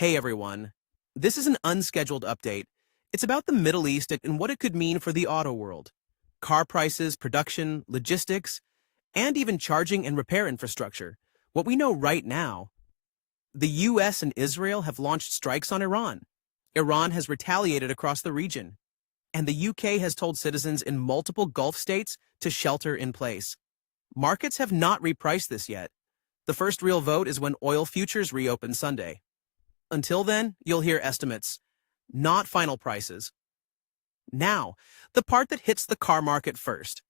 Hey everyone. This is an unscheduled update. It's about the Middle East and what it could mean for the auto world. Car prices, production, logistics, and even charging and repair infrastructure. What we know right now, the US and Israel have launched strikes on Iran. Iran has retaliated across the region. And the UK has told citizens in multiple Gulf states to shelter in place. Markets have not repriced this yet. The first real vote is when oil futures reopen Sunday. Until then, you'll hear estimates, not final prices. Now, the part that hits the car market first.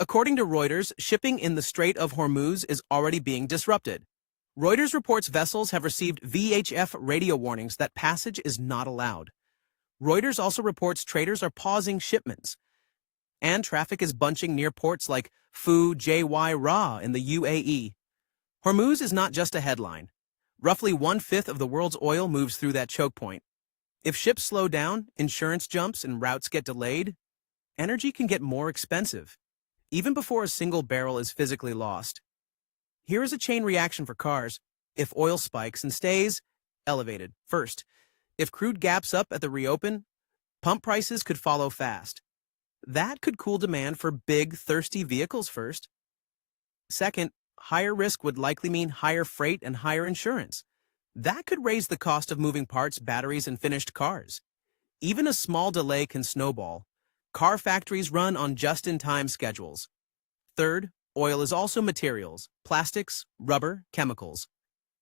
According to Reuters, shipping in the Strait of Hormuz is already being disrupted. Reuters reports vessels have received VHF radio warnings that passage is not allowed. Reuters also reports traders are pausing shipments, and traffic is bunching near ports like Fu JY Ra in the UAE. Hormuz is not just a headline. Roughly 1/5 of the world's oil moves through that choke point. If ships slow down, insurance jumps, and routes get delayed, energy can get more expensive, even before a single barrel is physically lost. Here is a chain reaction for cars. If oil spikes and stays elevated, first, if crude gaps up at the reopen, pump prices could follow fast. That could cool demand for big, thirsty vehicles first. Second, higher risk would likely mean higher freight and higher insurance. That could raise the cost of moving parts, batteries, and finished cars. Even a small delay can snowball. Car factories run on just-in-time schedules. Third, oil is also materials, plastics, rubber, chemicals.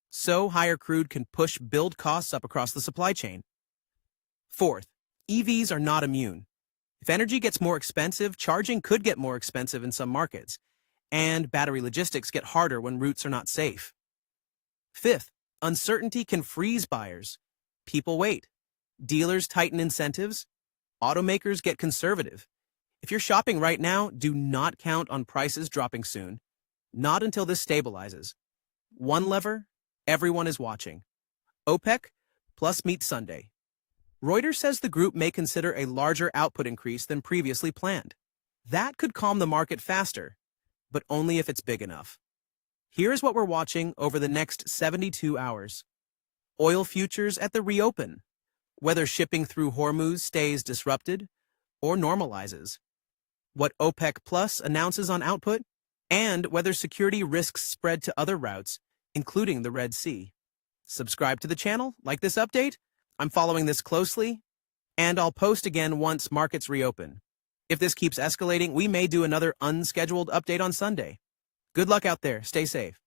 So higher crude can push build costs up across the supply chain. Fourth, EVs are not immune. If energy gets more expensive, charging could get more expensive in some markets. And battery logistics get harder when routes are not safe. Fifth, uncertainty can freeze buyers. People wait. Dealers tighten incentives. Automakers get conservative. If you're shopping right now, do not count on prices dropping soon. Not until this stabilizes. One lever, everyone is watching. OPEC plus meets Sunday. Reuters says the group may consider a larger output increase than previously planned. That could calm the market faster, but only if it's big enough. Here's what we're watching over the next 72 hours. Oil futures at the reopen, whether shipping through Hormuz stays disrupted or normalizes. What OPEC Plus announces on output, and whether security risks spread to other routes, including the Red Sea. Subscribe to the channel, like this update. I'm following this closely, and I'll post again once markets reopen. If this keeps escalating, we may do another unscheduled update on Sunday. Good luck out there. Stay safe.